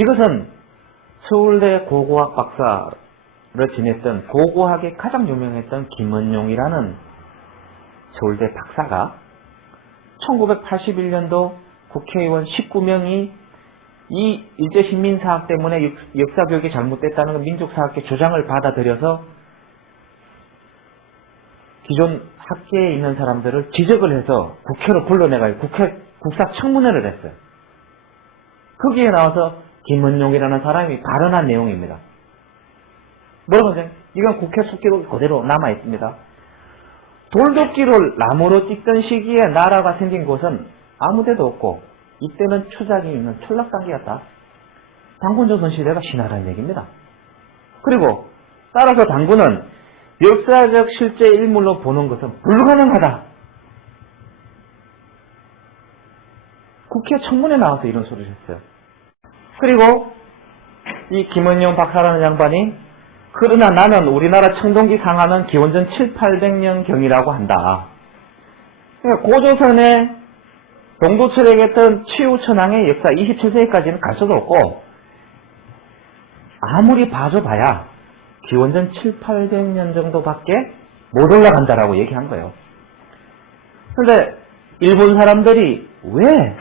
이것은 서울대 고고학 박사를 지냈던 고고학에 가장 유명했던 김은용이라는 서울대 박사가 1981년도 국회의원 19명이 이 일제신민사학 때문에 역사교육이 잘못됐다는 민족사학회 주장을 받아들여서 기존 학계에 있는 사람들을 지적을 해서 국회로 불러내가지고 국사청문회를 했어요. 거기에 나와서 김은용이라는 사람이 발언한 내용입니다. 뭐라고 하세요? 이건 국회 숙기로 그대로 남아있습니다. 돌도끼를 나무로 찍던 시기에 나라가 생긴 곳은 아무데도 없고 이때는 추작이 있는 철락단계였다. 당군조선 시대가 신화라는 얘기입니다. 그리고 따라서 당군은 역사적 실제 일물로 보는 것은 불가능하다. 국회 청문회에 나와서 이런 소리를 했어요. 그리고 이 김은용 박사라는 양반이 그러나 나는 우리나라 청동기 상하는 기원전 700~800년경이라고 한다. 고조선의 동도철에겠던 치우천왕의 역사 27세기까지는 갈 수도 없고 아무리 봐줘봐야 기원전 700~800년 정도밖에 못 올라간다라고 얘기한 거예요. 그런데 일본 사람들이 왜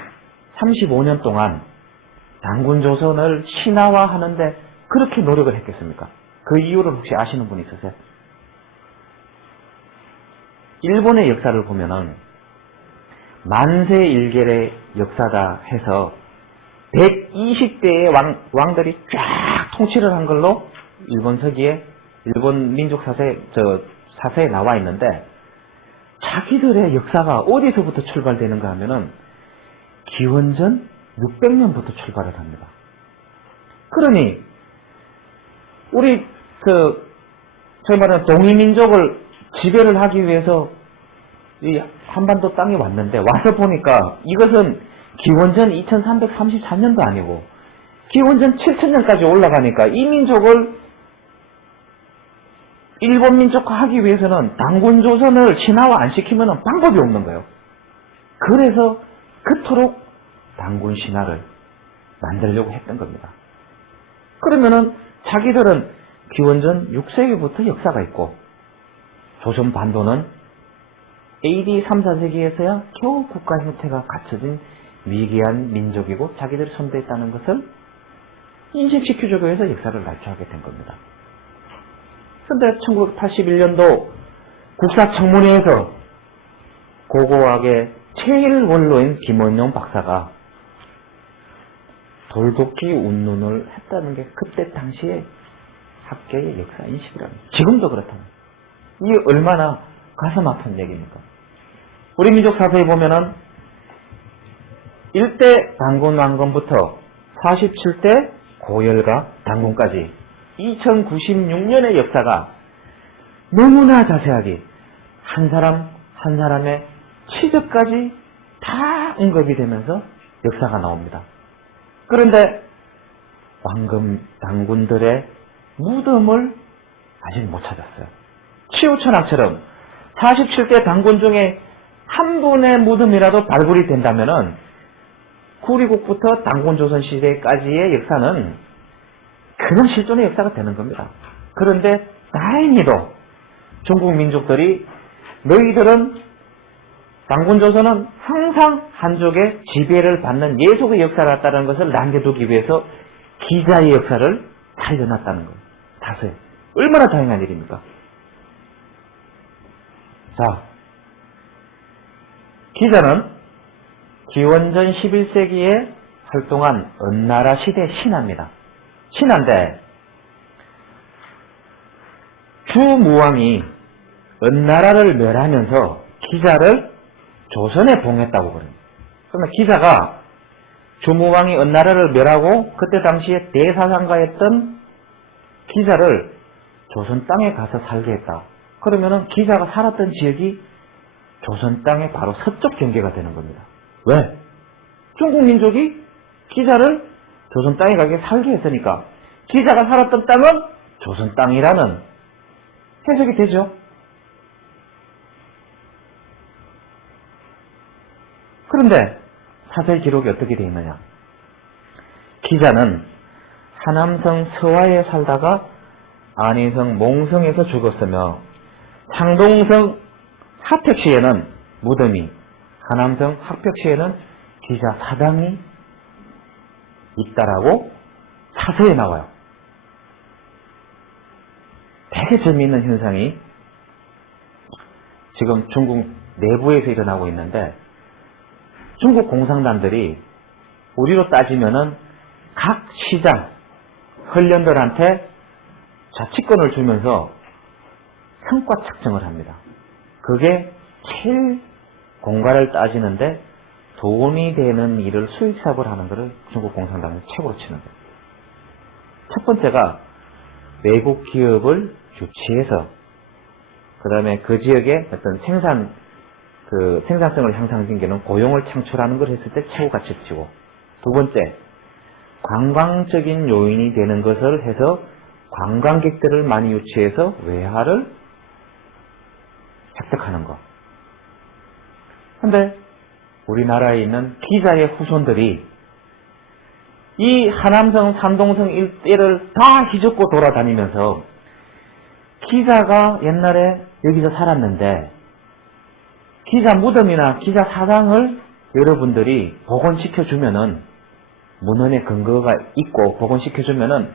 35년 동안 당군조선을 신화화하는데 그렇게 노력을 했겠습니까? 그 이유를 혹시 아시는 분 있으세요? 일본의 역사를 보면은 만세일겔의 역사다 해서 120대의 왕들이 쫙 통치를 한 걸로 일본 서기에 일본 민족 사서에 나와 있는데 자기들의 역사가 어디서부터 출발되는가 하면은 기원전 600년부터 출발을 합니다. 그러니 우리 저희 말하는 동이민족을 지배를 하기 위해서 이 한반도 땅에 왔는데 와서 보니까 이것은 기원전 2334년도 아니고 기원전 7000년까지 올라가니까 이 민족을 일본 민족화하기 위해서는 당군조선을 신화화 안 시키면 방법이 없는 거예요. 그래서 그토록 당군 신화를 만들려고 했던 겁니다. 그러면은 자기들은 기원전 6세기부터 역사가 있고 조선 반도는 AD 3, 4세기에서야 겨우 국가 형태가 갖춰진 미개한 민족이고 자기들이 선대했다는 것을 인식시켜주기 위해서 역사를 발표하게 된 겁니다. 그런데 1981년도 국사청문회에서 고고학의 제일 원로인 김은용 박사가 돌도끼 운운을 했다는 게 그때 당시에 학계의 역사 인식이랍니다. 지금도 그렇다면 이게 얼마나 가슴 아픈 얘기입니까? 우리 민족 사서에 보면은 1대 당군 왕건부터 47대 고열가 당군까지 2096년의 역사가 너무나 자세하게 한 사람 한 사람의 취적까지 다 언급이 되면서 역사가 나옵니다. 그런데 당군들의 무덤을 아직 못 찾았어요. 치우천왕처럼 47대 당군 중에 한 분의 무덤이라도 발굴이 된다면은 구리국부터 당군조선 시대까지의 역사는 그런 실존의 역사가 되는 겁니다. 그런데 다행히도 중국 민족들이 너희들은 당군조선은 항상 한족의 지배를 받는 예속의 역사를 했다는 것을 남겨두기 위해서 기자의 역사를 살려놨다는 거예요. 다수에. 얼마나 다행한 일입니까? 자, 기자는 기원전 11세기에 활동한 은나라 시대 신하입니다. 신하인데 주무왕이 은나라를 멸하면서 기자를 조선에 봉했다고 그래요. 그러면 기자가 주무왕이 은나라를 멸하고 그때 당시에 대사상가였던 기자를 조선 땅에 가서 살게 했다. 그러면은 기자가 살았던 지역이 조선 땅의 바로 서쪽 경계가 되는 겁니다. 왜? 중국 민족이 기자를 조선 땅에 가게 살게 했으니까 기자가 살았던 땅은 조선 땅이라는 해석이 되죠. 그런데 사설 기록이 어떻게 되어 있느냐? 기자는 하남성 서화에 살다가 안희성 몽성에서 죽었으며 창동성 하택시에는 무덤이, 하남성 합벽시에는 기자 사당이 있다라고 사서에 나와요. 되게 재미있는 현상이 지금 중국 내부에서 일어나고 있는데, 중국 공산당들이 우리로 따지면은 각 시장, 헐련들한테 자치권을 주면서 성과 측정을 합니다. 그게 제일 공가를 따지는데 돈이 되는 일을 수익사업을 하는 것을 중국 공산당은 최고로 치는 거예요. 첫 번째가 외국 기업을 유치해서 그 다음에 그 지역의 어떤 생산성을 향상시키는 고용을 창출하는 걸 했을 때 최고 가치치고, 두 번째 관광적인 요인이 되는 것을 해서 관광객들을 많이 유치해서 외화를 획득하는 것. 근데 우리나라에 있는 기자의 후손들이 이 하남성, 산동성 일대를 다 휘젓고 돌아다니면서 기자가 옛날에 여기서 살았는데 기자 무덤이나 기자 사당을 여러분들이 복원시켜주면은, 문헌의 근거가 있고 복원시켜주면은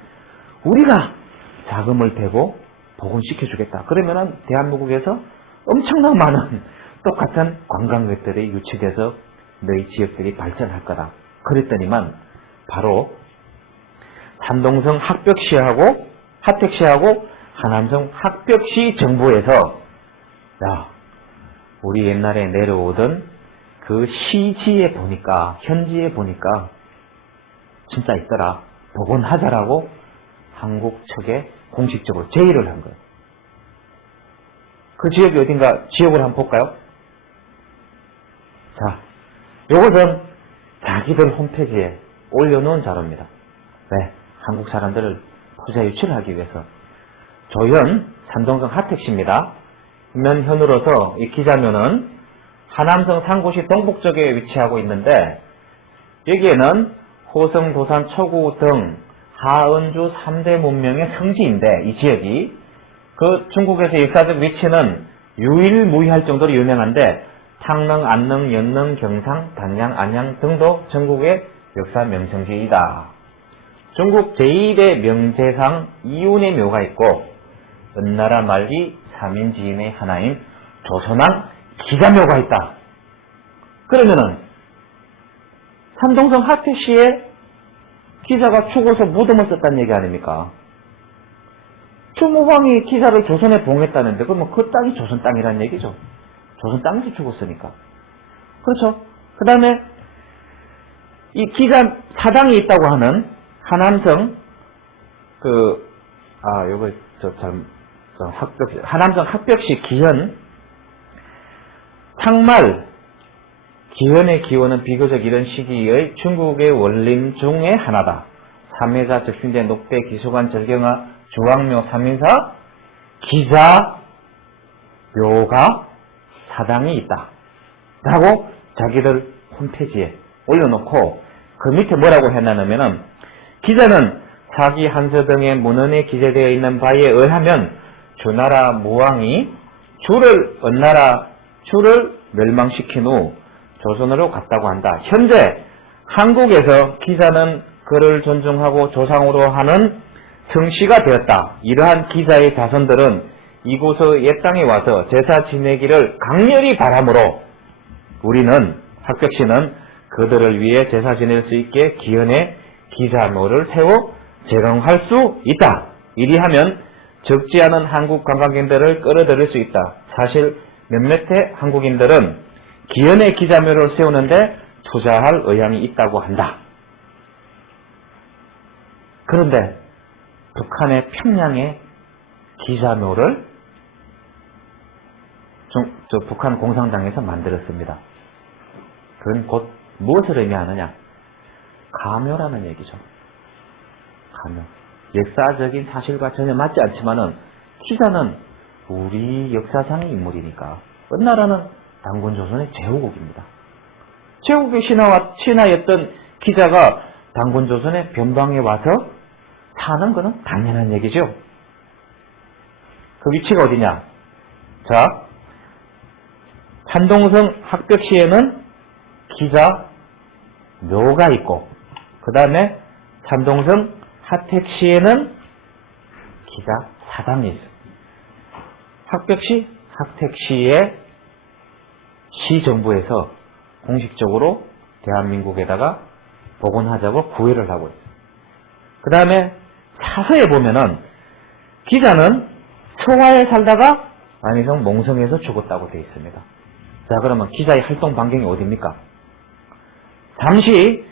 우리가 자금을 대고 복원시켜주겠다. 그러면은 대한민국에서 엄청나게 많은 똑같은 관광객들이 유치돼서 너희 지역들이 발전할 거다. 그랬더니만 바로 산동성 합벽시하고 하택시하고 하남성 합벽시 정부에서 야, 우리 옛날에 내려오던 그 시지에 보니까, 현지에 보니까 진짜 있더라. 복원하자라고 한국 측에 공식적으로 제의를 한 거예요. 그 지역이 어딘가 지역을 한번 볼까요? 자, 요것은 자기들 홈페이지에 올려놓은 자료입니다. 네, 한국 사람들을 투자 유치를 하기 위해서. 조현 산동성 하택시입니다. 면현으로서 이 기자면은 하남성 상구시 동북쪽에 위치하고 있는데, 여기에는 호성, 도산, 초구 등 하은주 3대 문명의 성지인데, 이 지역이 그 중국에서 역사적 위치는 유일무이할 정도로 유명한데 탕릉, 안릉, 연릉, 경상, 단양, 안양 등도 전국의 역사 명성지이다. 중국 제1의 명제상 이운의 묘가 있고 은나라 말기 3인지인의 하나인 조선왕 기자묘가 있다. 그러면은 산동성 하택시에 기자가 죽어서 무덤을 썼다는 얘기 아닙니까? 추무황이 기자를 조선에 봉했다는데 그러면 그 땅이 조선 땅이라는 얘기죠. 조선 땅에서 죽었으니까. 그렇죠. 그 다음에 이 기자 사당이 있다고 하는 하남성 하남성 합벽시 기현, 창말 기현의 기원은 비교적 이런 시기의 중국의 원림 중의 하나다. 삼회자, 적신제, 녹배, 기소관, 절경화, 주왕묘, 삼인사, 기자, 묘가, 사당이 있다. 라고 자기들 홈페이지에 올려놓고 그 밑에 뭐라고 해놨냐면은 기자는 사기, 한서 등의 문헌에 기재되어 있는 바에 의하면 주나라 무왕이 주를 멸망시킨 후 조선으로 갔다고 한다. 현재 한국에서 기자는 그를 존중하고 조상으로 하는 성씨가 되었다. 이러한 기자의 자손들은 이곳의 옛 땅에 와서 제사 지내기를 강렬히 바라므로 우리는 합격시는 그들을 위해 제사 지낼 수 있게 기현의 기자묘를 세워 재롱할 수 있다. 이리하면 적지 않은 한국 관광객들을 끌어들일 수 있다. 사실 몇몇의 한국인들은 기현의 기자묘를 세우는데 투자할 의향이 있다고 한다. 그런데 북한의 평양의 기자묘를 북한 공산당에서 만들었습니다. 그건 곧 무엇을 의미하느냐? 가묘라는 얘기죠. 가묘. 역사적인 사실과 전혀 맞지 않지만은 기자는 우리 역사상의 인물이니까. 은나라는 단군조선의 제후국입니다. 제후국의 신하였던 기자가 단군조선의 변방에 와서 사는 거는 당연한 얘기죠. 그 위치가 어디냐? 자, 산동성 학벽시에는 기자 묘가 있고, 그 다음에 산동성 하택시에는 기자 사당이 있어요. 학벽시, 하택시에 시정부에서 공식적으로 대한민국에다가 복원하자고 구애를 하고 있어요. 그 다음에 사서에 보면은 기자는 서화에 살다가 안희성 몽성에서 죽었다고 되어 있습니다. 자, 그러면 기자의 활동 반경이 어디입니까? 잠시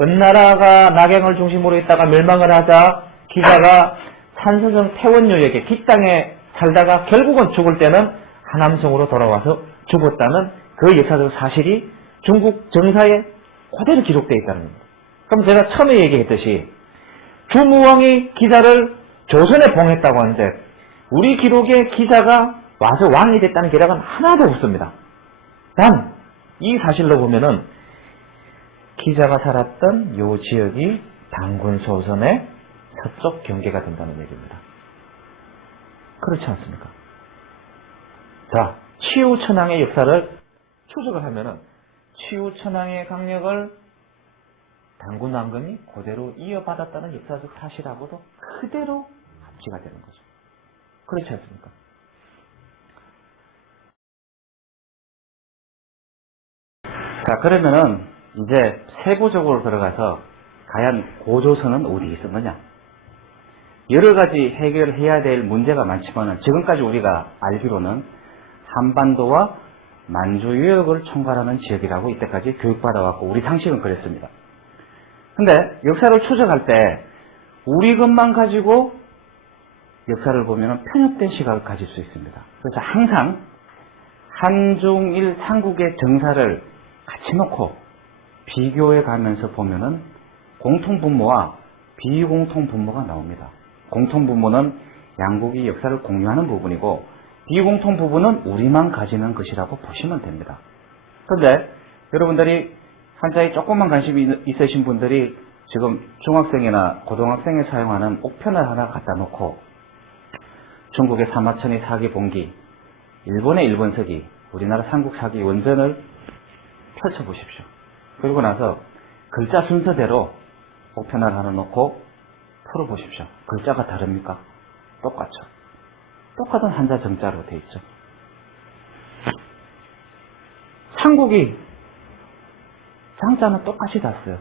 은나라가 낙양을 중심으로 있다가 멸망을 하자 기자가 산서성 태원요역에 깃땅에 살다가 결국은 죽을 때는 하남성으로 돌아와서 죽었다는 그 역사적 사실이 중국 정사에 그대로 기록되어 있다는 겁니다. 그럼 제가 처음에 얘기했듯이 주무왕이 기자를 조선에 봉했다고 하는데 우리 기록에 기자가 와서 왕이 됐다는 기록은 하나도 없습니다. 단 이 사실로 보면은 기자가 살았던 요 지역이 당군소선의 서쪽 경계가 된다는 얘기입니다. 그렇지 않습니까? 자, 치우천왕의 역사를 추적을 하면은 치우천왕의 강력을 당군왕건이 그대로 이어받았다는 역사적 사실하고도 그대로 합치가 되는 거죠. 그렇지 않습니까? 자, 그러면은 이제 세부적으로 들어가서 과연 고조선은 어디 있었느냐? 여러 가지 해결해야 될 문제가 많지만 지금까지 우리가 알기로는 한반도와 만주 유역을 총괄하는 지역이라고 이때까지 교육받아왔고 우리 상식은 그랬습니다. 근데 역사를 추적할 때 우리 것만 가지고 역사를 보면 편협된 시각을 가질 수 있습니다. 그래서 항상 한중일 삼국의 정사를 같이 놓고 비교해 가면서 보면은 공통분모와 비공통분모가 나옵니다. 공통분모는 양국이 역사를 공유하는 부분이고 비공통 부분은 우리만 가지는 것이라고 보시면 됩니다. 그런데 여러분들이 한자에 조금만 관심이 있으신 분들이 지금 중학생이나 고등학생이 사용하는 옥편을 하나 갖다 놓고 중국의 사마천이 사기 봉기, 일본의 일본서기, 우리나라 삼국 사기 원전을 펼쳐보십시오. 그리고 나서 글자 순서대로 옥편을 하나 놓고 풀어보십시오. 글자가 다릅니까? 똑같죠. 똑같은 한자 정자로 되어 있죠. 삼국이 장자는 똑같이 다 써요.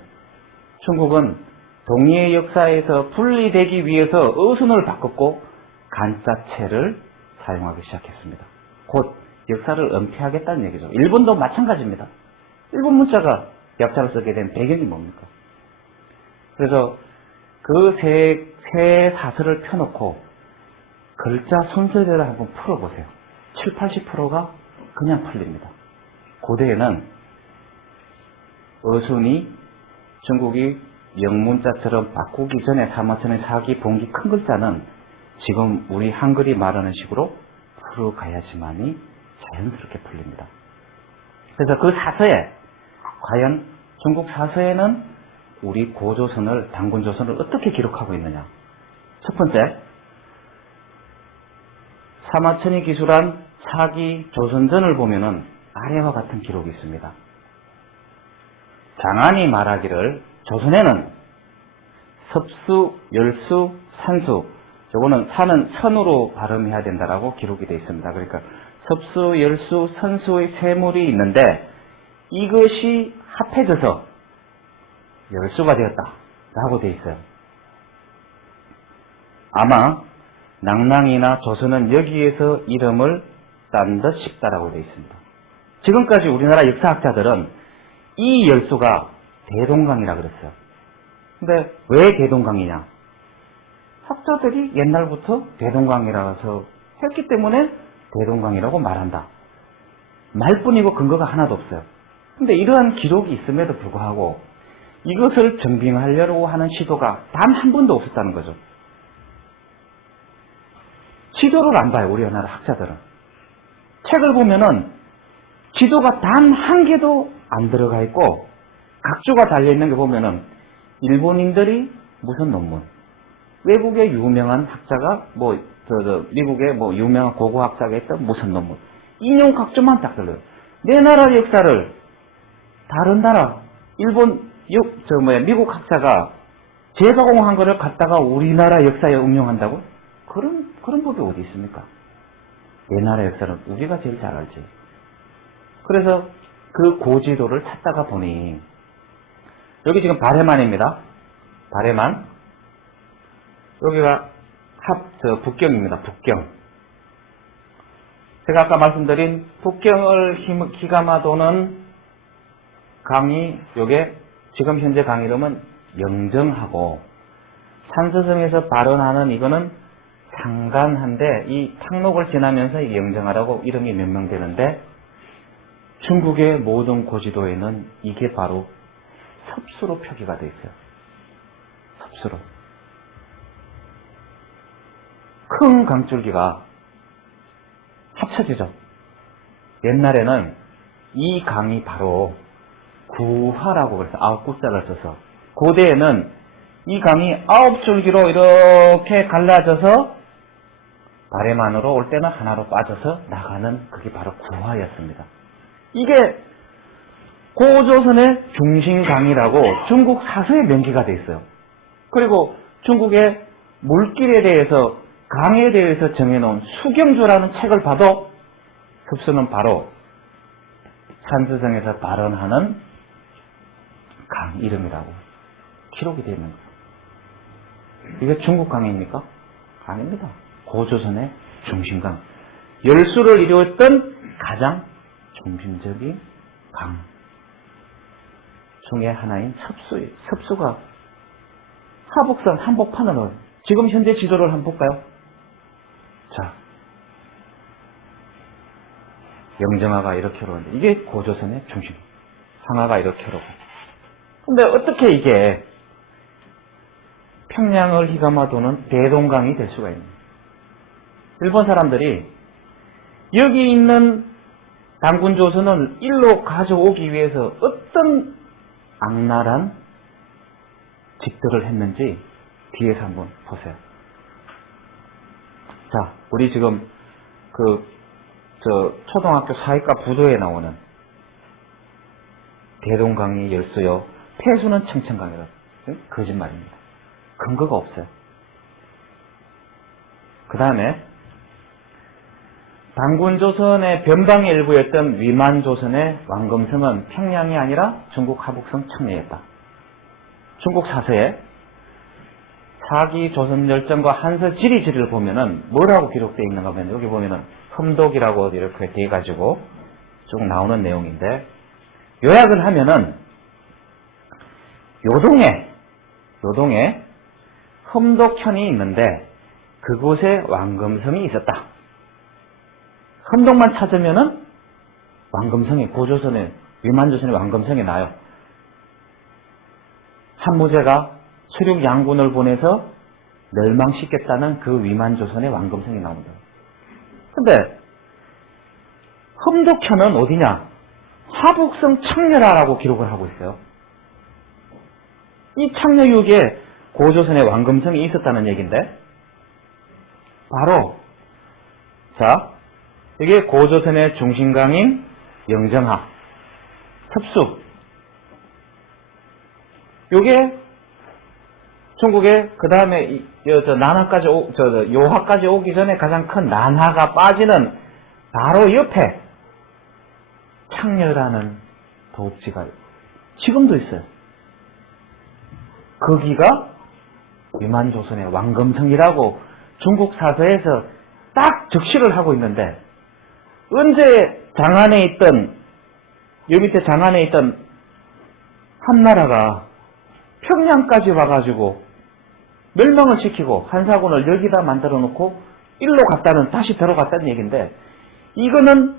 중국은 동이의 역사에서 분리되기 위해서 어순을 바꿨고 간자체를 사용하기 시작했습니다. 곧 역사를 은폐하겠다는 얘기죠. 일본도 마찬가지입니다. 일본 문자가 약자를 쓰게 된 배경이 뭡니까? 그래서 그 세 사설을 펴놓고 글자 순서대로 한번 풀어보세요. 7, 80%가 그냥 풀립니다. 고대에는 어순이 중국이 영문자처럼 바꾸기 전에 사마천의 사기, 봉기 큰 글자는 지금 우리 한글이 말하는 식으로 풀어가야지만이 자연스럽게 풀립니다. 그래서 그 사서에 과연 중국 사서에는 우리 고조선을, 당군조선을 어떻게 기록하고 있느냐. 첫 번째, 사마천이 기술한 사기 조선전을 보면은 아래와 같은 기록이 있습니다. 장안이 말하기를 조선에는 섭수, 열수, 산수, 요거는 산은 선으로 발음해야 된다라고 기록이 되어 있습니다. 그러니까 섭수, 열수, 선수의 세물이 있는데 이것이 합해져서 열수가 되었다라고 되어 있어요. 아마 낭랑이나 조선은 여기에서 이름을 딴 듯 싶다라고 되어 있습니다. 지금까지 우리나라 역사학자들은 이 열수가 대동강이라 그랬어요. 근데 왜 대동강이냐? 학자들이 옛날부터 대동강이라서 했기 때문에 대동강이라고 말한다. 말뿐이고 근거가 하나도 없어요. 근데 이러한 기록이 있음에도 불구하고 이것을 정빙하려고 하는 시도가 단 한 번도 없었다는 거죠. 지도를 안 봐요, 우리나라 학자들은. 책을 보면은 지도가 단 한 개도 안 들어가 있고 각주가 달려있는 게 보면은 일본인들이 무슨 논문, 외국의 유명한 학자가 미국의 유명한 고고학자가 했던 무슨 논문 인용 각조만 딱 들려요. 내 나라 역사를 다른 나라 미국 학자가 재가공한 거를 갖다가 우리나라 역사에 응용한다고? 그런 법이 어디 있습니까? 내 나라 역사는 우리가 제일 잘 알지. 그래서 그 고지도를 찾다가 보니 여기 지금 바레만입니다. 바레만. 여기가 북경입니다. 북경. 제가 아까 말씀드린 북경을 기감아 도는 강이 요게 지금 현재 강 이름은 영정하고 산서성에서 발원하는 이거는 상간한데 이 탕록을 지나면서 이게 영정하라고 이름이 명명되는데 중국의 모든 고지도에는 이게 바로 섭수로 표기가 되어 있어요. 섭수로. 큰 강줄기가 합쳐지죠. 옛날에는 이 강이 바로 구하라고 그래서 9구자를 써서 고대에는 이 강이 9줄기로 이렇게 갈라져서 바레만으로 올 때는 하나로 빠져서 나가는 그게 바로 구하였습니다. 이게 고조선의 중심강이라고 중국 사서에 명기가 되어 있어요. 그리고 중국의 물길에 대해서 강에 대해서 정해놓은 수경주라는 책을 봐도 섭수는 바로 산서성에서 발원하는 강 이름이라고 기록이 되어 있는 거예요. 이게 중국 강입니까? 아닙니다. 고조선의 중심강. 열수를 이루었던 가장 중심적인 강 중에 하나인 섭수가 하북선 한복판으로 지금 현재 지도를 한번 볼까요? 자, 영정하가 이렇게 오는데 이게 고조선의 중심. 상하가 이렇게 오고. 근데 어떻게 이게 평양을 휘감아 도는 대동강이 될 수가 있는가? 일본 사람들이 여기 있는 단군조선을 일로 가져오기 위해서 어떤 악랄한 짓들을 했는지 뒤에서 한번 보세요. 자, 우리 지금 초등학교 사회과 부도에 나오는 대동강이 열수요. 폐수는 청천강이라. 거짓말입니다. 근거가 없어요. 그 다음에 단군조선의 변방의 일부였던 위만조선의 왕금성은 평양이 아니라 중국 하북성 청래였다. 중국 사서에 사기 조선열전과 한서 지리지리를 보면은 뭐라고 기록되어 있는가 하면 여기 보면은 흠독이라고 이렇게 돼가지고 쭉 나오는 내용인데 요약을 하면은 요동에 흠독현이 있는데 그곳에 왕금성이 있었다. 흠독만 찾으면은 왕금성이 고조선의 위만조선의 왕금성이 나요. 한무제가 수륙 양군을 보내서 멸망시켰다는 그 위만조선의 왕금성이 나옵니다. 근데 흠독현은 어디냐? 하북성 창녀라라고 기록을 하고 있어요. 이 창녀유기에 고조선의 왕금성이 있었다는 얘기인데 바로 자 이게 고조선의 중심강인 영정하, 섭수 요게 중국의 그 다음에 난하까지 요하까지 오기 전에 가장 큰 난하가 빠지는 바로 옆에 창녀라는 도지가 지금도 있어요. 거기가 위만조선의 왕금성이라고 중국 사서에서 딱 적시를 하고 있는데 언제 장안에 있던 요 밑에 장안에 있던 한나라가 평양까지 와가지고 멸망을 시키고 한사군을 여기다 만들어 놓고 일로 갔다는 다시 들어갔다는 얘기인데 이거는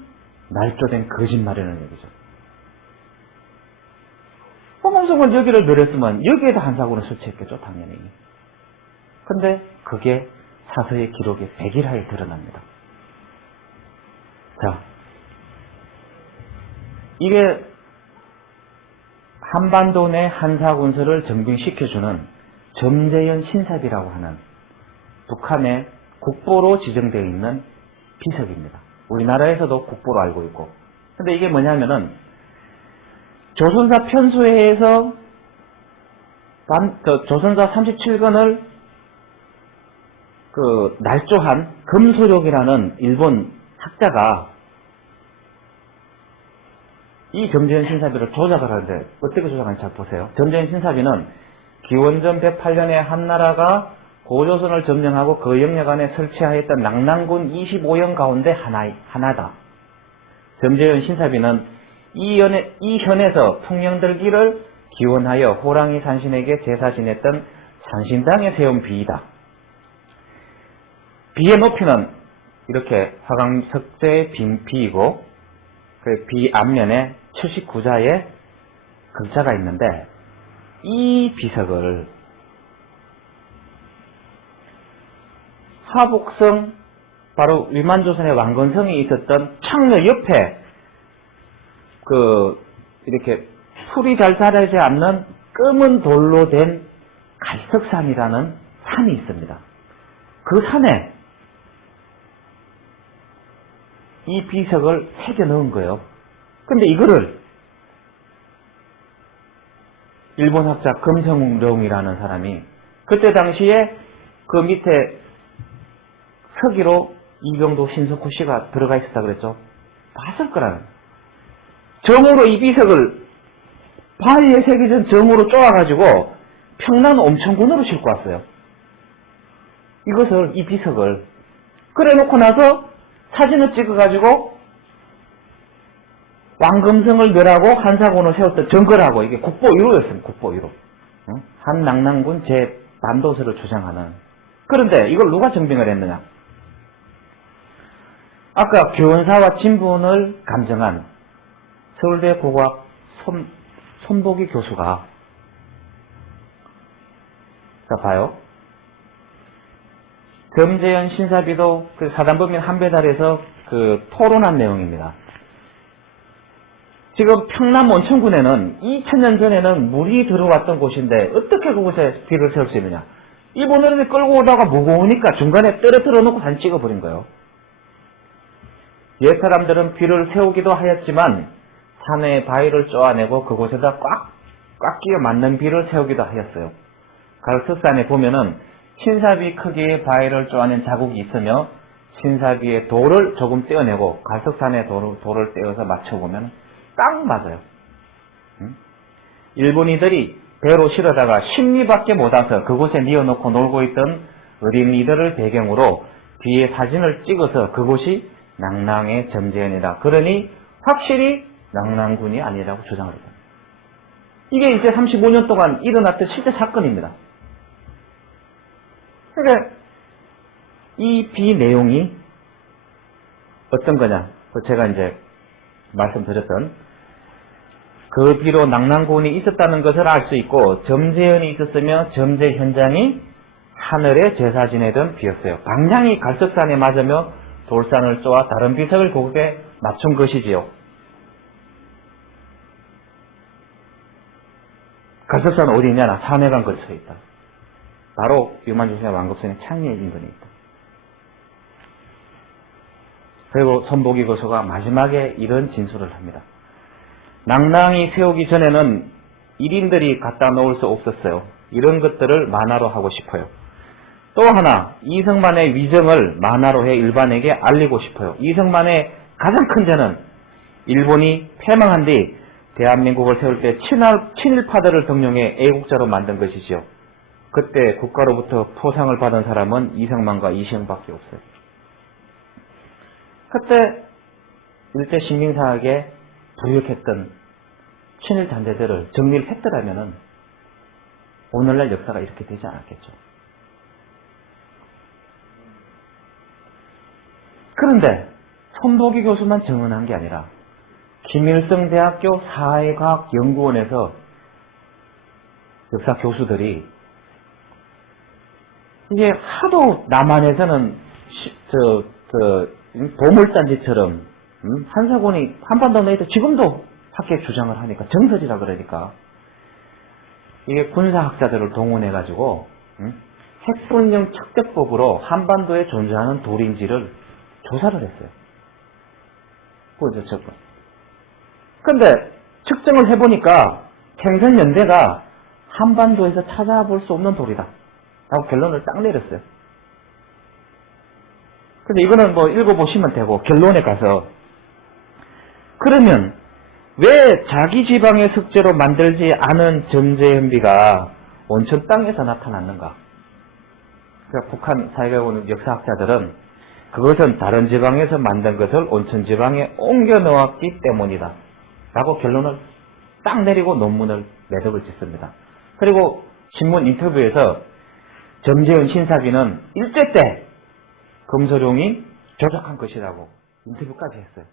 날조된 거짓말이라는 얘기죠. 홍원성은 여기를 노렸으면 여기에다 한사군을 설치했겠죠, 당연히. 근데 그게 사서의 기록에 백일하에 드러납니다. 자, 이게 한반도 내 한사군설을 정빙시켜주는 점재현 신사비라고 하는 북한의 국보로 지정되어 있는 비석입니다. 우리나라에서도 국보로 알고 있고. 근데 이게 뭐냐면은 조선사 편수회에서 조선사 37권을 날조한 금소력이라는 일본 학자가 이 점재현 신사비를 조작을 하는데 어떻게 조작하는지 잘 보세요. 점재현 신사비는 기원전 108년에 한나라가 고조선을 점령하고 그 영역 안에 설치하였던 낙랑군 25형 가운데 하나다. 점재현 신사비는 이 현에서 풍령들기를 기원하여 호랑이 산신에게 제사 지냈던 산신당에 세운 비이다. 비의 높이는 이렇게 화강석재의 비이고 그 비 앞면에 79자의 글자가 있는데 이 비석을 하북성 바로 위만조선의 왕건성이 있었던 창녀 옆에 이렇게 풀이 잘 자라지 않는 검은 돌로 된 갈석산이라는 산이 있습니다. 그 산에 이 비석을 새겨 넣은 거예요. 근데 이거를 일본 학자 금성룡이라는 사람이 그때 당시에 그 밑에 서기로 이병도 신석호 씨가 들어가 있었다 그랬죠. 봤을 거라는. 정으로 이 비석을 바위에 새기 전 정으로 쪼아가지고 평남 엄천군으로 싣고 왔어요. 이 비석을. 그래 놓고 나서 사진을 찍어가지고 왕금성을 멸하고 한사군을 세웠던 증거라고 이게 국보 1호였습니다. 국보 1호. 한낙랑군 제 반도서를 주장하는. 그런데 이걸 누가 증빙을 했느냐? 아까 교원사와 진분을 감정한 서울대 고고학 손보기 교수가 자 봐요. 점재현 신사비도 그 사단법인 한배달에서 토론한 내용입니다. 지금 평남 온천군에는 2000년 전에는 물이 들어왔던 곳인데 어떻게 그곳에 비를 세울 수 있느냐. 일본어를 끌고 오다가 무거우니까 중간에 떨어뜨려 놓고 사진 찍어버린 거예요. 옛 사람들은 비를 세우기도 하였지만 산에 바위를 쪼아내고 그곳에다 꽉 끼워 맞는 비를 세우기도 하였어요. 갈석산에 보면은 신사비 크기의 바위를 쪼아낸 자국이 있으며 신사비의 돌을 조금 떼어내고 갈석산의 돌을 떼어서 맞춰보면 딱 맞아요. 일본인들이 배로 실어다가 10리밖에 못 와서 그곳에 뉘어놓고 놀고 있던 어린이들을 배경으로 뒤에 사진을 찍어서 그곳이 낙랑의 점재현이다. 그러니 확실히 낙랑군이 아니라고 주장을 합니다. 이게 이제 35년 동안 일어났던 실제 사건입니다. 그러니까 이 비 내용이 어떤 거냐? 제가 이제 말씀드렸던 그 비로 낙랑군이 있었다는 것을 알 수 있고 점재현이 있었으며 점재 현장이 하늘에 제사 지내던 비였어요. 방향이 갈석산에 맞으며 돌산을 쪼아 다른 비석을 그곳에 맞춘 것이지요. 갈석산은 어디 있냐? 산해강 근처에 있다. 바로 유만조선의 왕급성의 창녀 인근에 있다. 그리고 손보기 교수가 마지막에 이런 진술을 합니다. 낙랑이 세우기 전에는 1인들이 갖다 놓을 수 없었어요. 이런 것들을 만화로 하고 싶어요. 또 하나, 이승만의 위정을 만화로 해 일반에게 알리고 싶어요. 이승만의 가장 큰 죄는 일본이 패망한 뒤 대한민국을 세울 때 친일파들을 등용해 애국자로 만든 것이지요. 그때 국가로부터 포상을 받은 사람은 이승만과 이시영밖에 없어요. 그때 일제 신민사학에 부역했던 친일 단체들을 정리를 했더라면 오늘날 역사가 이렇게 되지 않았겠죠. 그런데 손보기 교수만 증언한 게 아니라 김일성대학교 사회과학연구원에서 역사 교수들이 이게 하도 남한에서는 보물단지처럼 한사군이 한반도 내에도 지금도 학계 주장을 하니까 정설이라 그러니까 이게 군사학자들을 동원해가지고 핵분명 측정법으로 한반도에 존재하는 돌인지를 조사를 했어요. 보죠, 저거. 근데 측정을 해보니까 생선연대가 한반도에서 찾아볼 수 없는 돌이다 라고 결론을 딱 내렸어요. 근데 이거는 뭐 읽어보시면 되고, 결론에 가서 그러면 왜 자기 지방의 석재로 만들지 않은 점재현비가 온천 땅에서 나타났는가? 그러니까 북한 사회에 오는 역사학자들은 그것은 다른 지방에서 만든 것을 온천 지방에 옮겨 넣었기 때문이다 라고 결론을 딱 내리고 논문을 매듭을 짓습니다. 그리고 신문 인터뷰에서 점재현 신사비는 일제 때 금소룡이 조작한 것이라고 인터뷰까지 했어요.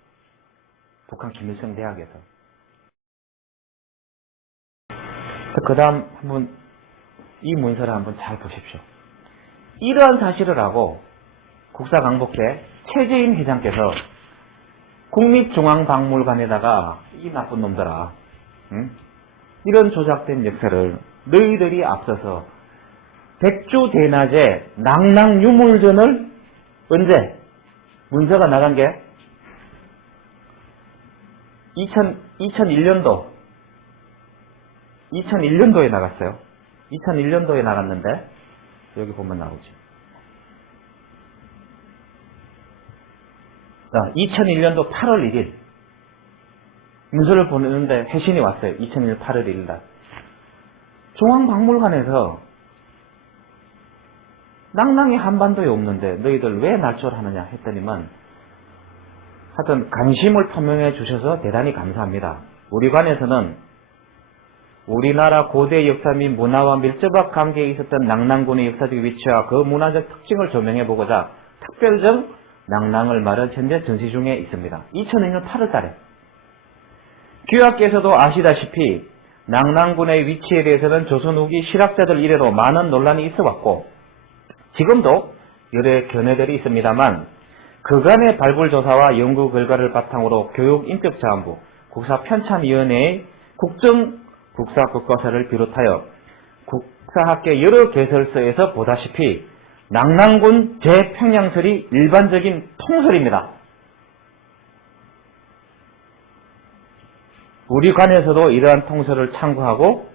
북한 김일성 대학에서. 그 다음 한번 이 문서를 한번 잘 보십시오. 이러한 사실을 알고 국사강복회 최재인 회장께서 국립중앙박물관에다가 이 나쁜 놈들아, 응? 이런 조작된 역사를 너희들이 앞서서 백주대낮에 낭낭유물전을 언제 문서가 나간 게 2001년도에 나갔어요. 2001년도에 나갔는데 여기 보면 나오지. 2001년도 8월 1일 문서를 보내는데 회신이 왔어요. 2001년 8월 1일 날. 중앙박물관에서 낭낭이 한반도에 없는데 너희들 왜 날조하느냐 했더니만, 하여튼 관심을 표명해 주셔서 대단히 감사합니다. 우리 관에서는 우리나라 고대 역사 및 문화와 밀접한 관계에 있었던 낭낭군의 역사적 위치와 그 문화적 특징을 조명해 보고자 특별정 낭낭을 말은 현재 전시 중에 있습니다. 2002년 8월 달에. 귀하께서도 아시다시피 낭낭군의 위치에 대해서는 조선 후기 실학자들 이래로 많은 논란이 있어 왔고 지금도 여러 견해들이 있습니다만, 그간의 발굴조사와 연구 결과를 바탕으로 교육인격자원부, 국사편찬위원회의 국정국사교과서를 비롯하여 국사학계 여러 개설서에서 보다시피 낭낭군 재평양설이 일반적인 통설입니다. 우리 관에서도 이러한 통설을 참고하고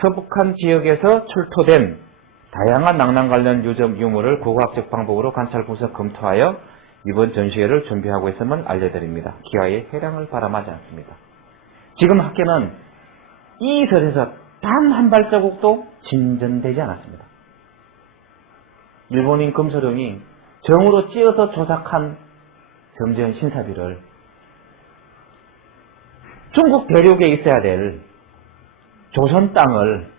서북한 지역에서 출토된 다양한 낭낭 관련 유적 유물을 고고학적 방법으로 관찰 분석 검토하여 이번 전시회를 준비하고 있음을 알려드립니다. 기하의 회량을 바람하지 않습니다. 지금 학계는 이 설에서 단 한 발자국도 진전되지 않았습니다. 일본인 금소룡이 정으로 찧어서 조작한 점재현 신사비를 중국 대륙에 있어야 될 조선 땅을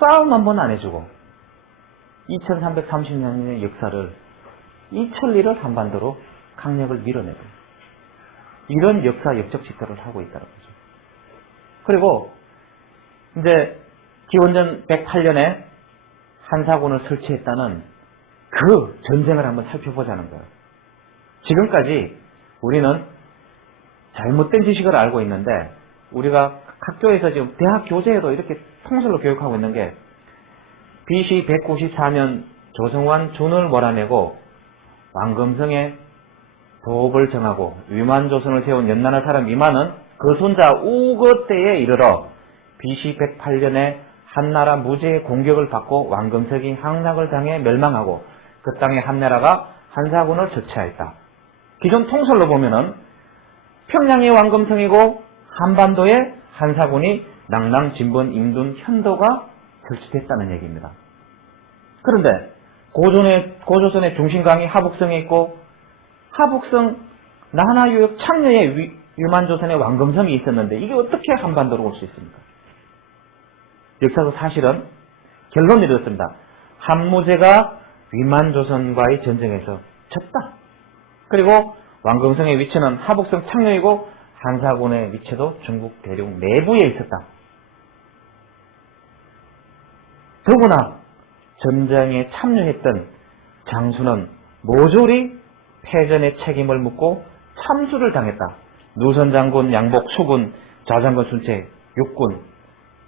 싸움 한 번 안 해주고 2330년의 역사를 이 천리를 한반도로 강력을 밀어내고 이런 역사 역적 집도를 하고 있다는 거죠. 그리고 이제 기원전 108년에 한사군을 설치했다는 그 전쟁을 한번 살펴보자는 거예요. 지금까지 우리는 잘못된 지식을 알고 있는데, 우리가 학교에서 지금 대학 교재에도 이렇게 통설로 교육하고 있는 게 BC 194년 조성완 준을 몰아내고 왕금성의 도읍을 정하고 위만조선을 세운 연나라 사람 이만은 그 손자 우거 때에 이르러 BC 108년에 한나라 무제의 공격을 받고 왕금석이 항락을 당해 멸망하고 그 땅에 한나라가 한사군을 처치하였다. 기존 통설로 보면은 평양이 왕금성이고 한반도에 한사군이 낭낭, 진번, 임둔, 현도가 설치됐다는 얘기입니다. 그런데 고조선의 중심강이 하북성에 있고 하북성 나하유역 창녀에 위만조선의 왕금성이 있었는데 이게 어떻게 한반도로 올 수 있습니까? 역사적 사실은 결론이 이렇습니다. 한무제가 위만조선과의 전쟁에서 졌다. 그리고 왕금성의 위치는 하북성 창녀이고 한사군의 위치도 중국 대륙 내부에 있었다. 더구나 전쟁에 참여했던 장수는 모조리 패전의 책임을 묻고 참수를 당했다. 누선 장군, 양복, 수군, 자장군, 순체, 육군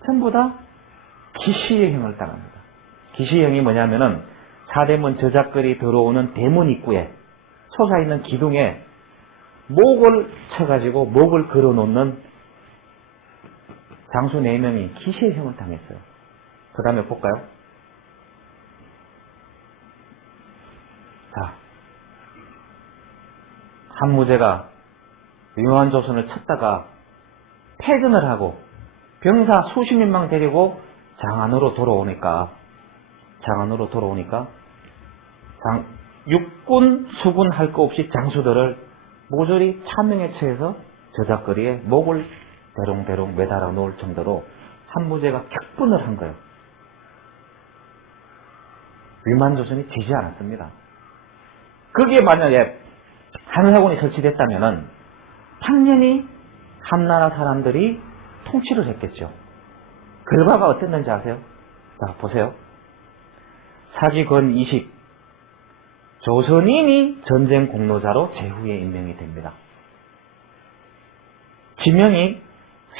전부 다 기시형을 당합니다. 기시형이 뭐냐면은 사대문 저작거리 들어오는 대문 입구에 솟아있는 기둥에 목을 쳐가지고 목을 걸어놓는 장수 4명이 기시형을 당했어요. 그 다음에 볼까요? 자, 한무제가 위만조선을 쳤다가 패전을 하고 병사 수십여 명 데리고 장안으로 돌아오니까 육군, 수군 할 거 없이 장수들을 모조리 차명에 처해서 저작거리에 목을 대롱대롱 매달아 놓을 정도로 한무제가 격분을 한 거예요. 위만조선이 지지 않았습니다. 거기에 만약에 한사군이 설치됐다면은 당연히 한나라 사람들이 통치를 했겠죠. 결과가 어땠는지 아세요? 자, 보세요. 사기 건 20. 조선인이 전쟁 공로자로 제후에 임명이 됩니다. 지명이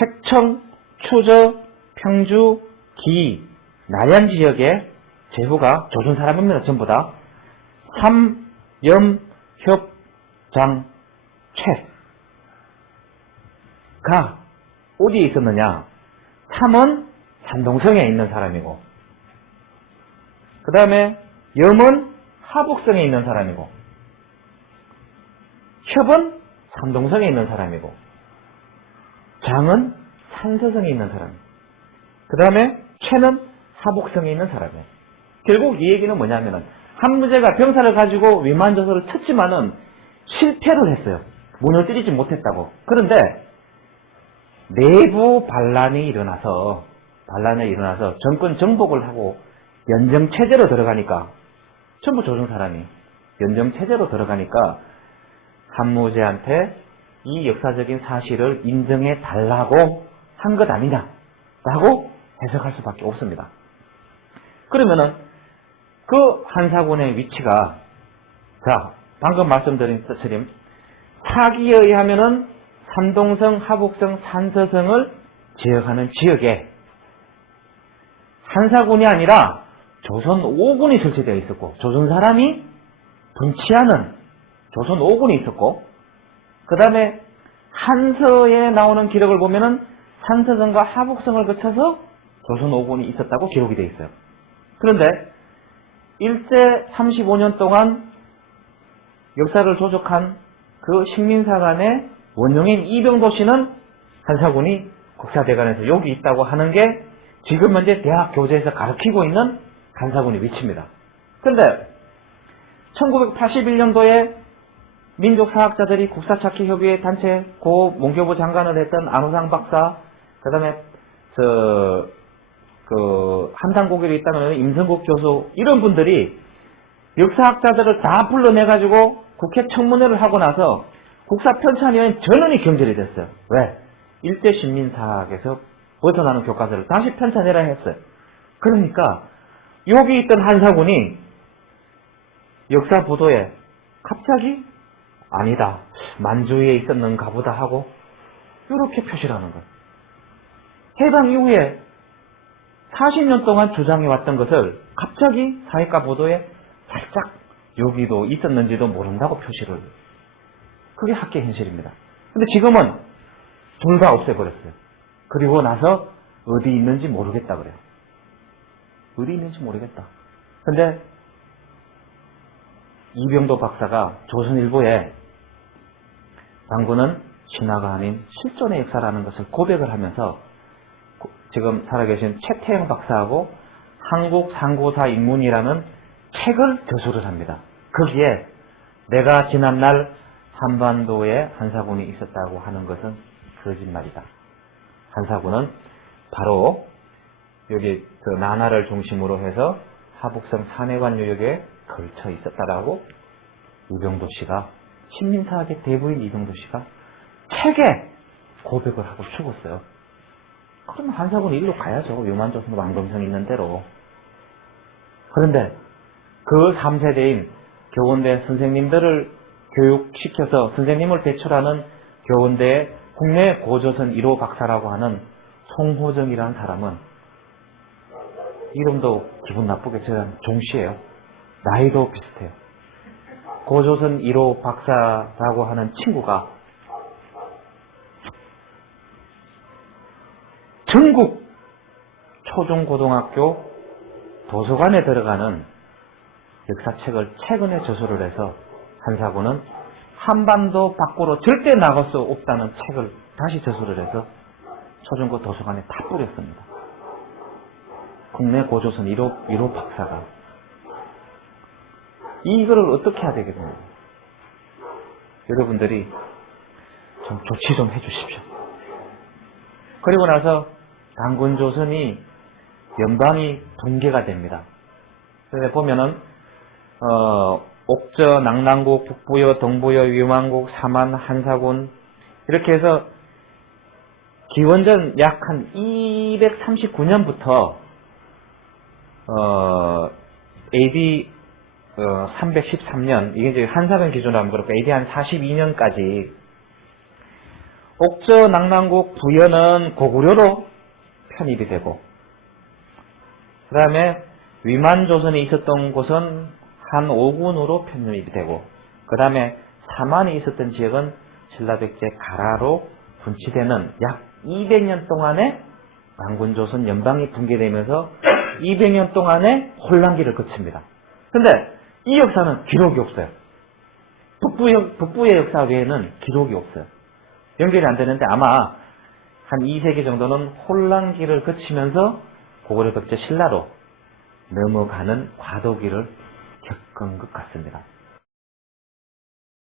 획청, 추저, 평주, 기, 나양 지역의 제후가 조선 사람입니다. 전부 다. 삼, 염, 협, 장, 최가 어디에 있었느냐? 삼은 산동성에 있는 사람이고, 그 다음에 염은 하북성에 있는 사람이고, 협은 산동성에 있는 사람이고, 장은 산서성에 있는 사람, 그 다음에 최는 하북성에 있는 사람이에요. 결국 이 얘기는 뭐냐면은 한무제가 병사를 가지고 위만조선을 쳤지만은 실패를 했어요. 무너뜨리지 못했다고. 그런데 내부 반란이 일어나서 정권 정복을 하고 연정체제로 들어가니까, 전부 조선 사람이 연정체제로 들어가니까 한무제한테 이 역사적인 사실을 인정해 달라고 한 것 아니냐라고 해석할 수밖에 없습니다. 그러면은 그 한사군의 위치가, 자, 방금 말씀드린 것처럼 사기에 의하면은 산동성, 하북성, 산서성을 지역하는 지역에 한사군이 아니라 조선 5군이 설치되어 있었고, 조선 사람이 분치하는 조선 5군이 있었고, 그 다음에 한서에 나오는 기록을 보면은 산서성과 하북성을 거쳐서 조선 5군이 있었다고 기록이 되어 있어요. 그런데 일제 35년 동안 역사를 조작한 그 식민사관의 원흉인 이병도 씨는 한사군이 국사대관에서 여기 있다고 하는 게 지금 현재 대학 교재에서 가르치고 있는 한사군의 위치입니다. 그런데 1981년도에 민족사학자들이 국사찾기협의회 단체 고 문교부 장관을 했던 안호상 박사, 그 다음에 한당고개로 있다는 임성국 교수, 이런 분들이 역사학자들을 다 불러내가지고 국회 청문회를 하고 나서 국사편찬위원 전원이 경질이 됐어요. 왜? 일제 신민사학에서 벗어나는 교과서를 다시 편찬해라 했어요. 그러니까 여기 있던 한사군이 역사 보도에 갑자기 아니다, 만주에 있었는가 보다 하고 이렇게 표시를 하는 거예요. 해방 이후에 40년 동안 주장해왔던 것을 갑자기 사회과 보도에 살짝 여기도 있었는지도 모른다고 표시를. 그게 학계 현실입니다. 근데 지금은 둘 다 없애버렸어요. 그리고 나서 어디 있는지 모르겠다 그래요. 어디 있는지 모르겠다. 근데 이병도 박사가 조선일보에 당군은 신화가 아닌 실존의 역사라는 것을 고백을 하면서 지금 살아계신 최태영 박사하고 한국 상고사 입문이라는 책을 저술을 합니다. 거기에 내가 지난날 한반도에 한사군이 있었다고 하는 것은 거짓말이다. 한사군은 바로 여기 나나를 중심으로 해서 하북성 산해관 유역에 걸쳐 있었다라고 이병도 씨가, 신민사학의 대부인 이병도 씨가 책에 고백을 하고 죽었어요. 그럼 한사군이 일로 가야죠. 유만조선 왕검성 있는 대로. 그런데 그 3세대인 교원대 선생님들을 교육시켜서 선생님을 배출하는 교원대의 국내 고조선 1호 박사라고 하는 송호정이라는 사람은 이름도 기분 나쁘게 저는 종씨예요. 나이도 비슷해요. 고조선 1호 박사라고 하는 친구가 전국 초중고등학교 도서관에 들어가는 역사책을 최근에 저술을 해서 한사군은 한반도 밖으로 절대 나갈 수 없다는 책을 다시 저술을 해서 초중고 도서관에 다 뿌렸습니다. 국내 고조선 1호 박사가 이거를 어떻게 해야 되겠느냐. 여러분들이 좀 조치 좀 해주십시오. 그리고 나서 단군조선이 연방이 붕괴가 됩니다. 그래서 보면은 옥저, 낙랑국, 북부여, 동부여, 위만국, 사만, 한사군 이렇게 해서 기원전 약 한 239년부터 AD 313년, 이게 이제 한사변 기준으로 하면 그렇고 AD 한 42년까지 옥저, 낙랑국, 부여는 고구려로 편입이 되고, 그 다음에 위만조선이 있었던 곳은 한 5군으로 편입이 되고, 그 다음에 사만이 있었던 지역은 신라백제 가라로 분치되는 약 200년 동안의 단군조선 연방이 붕괴되면서 200년 동안의 혼란기를 거칩니다. 근데 이 역사는 기록이 없어요. 북부의 역사 외에는 기록이 없어요. 연결이 안 되는데 아마 한 2세기 정도는 혼란기를 거치면서 고구려 백제 신라로 넘어가는 과도기를 겪은 것 같습니다.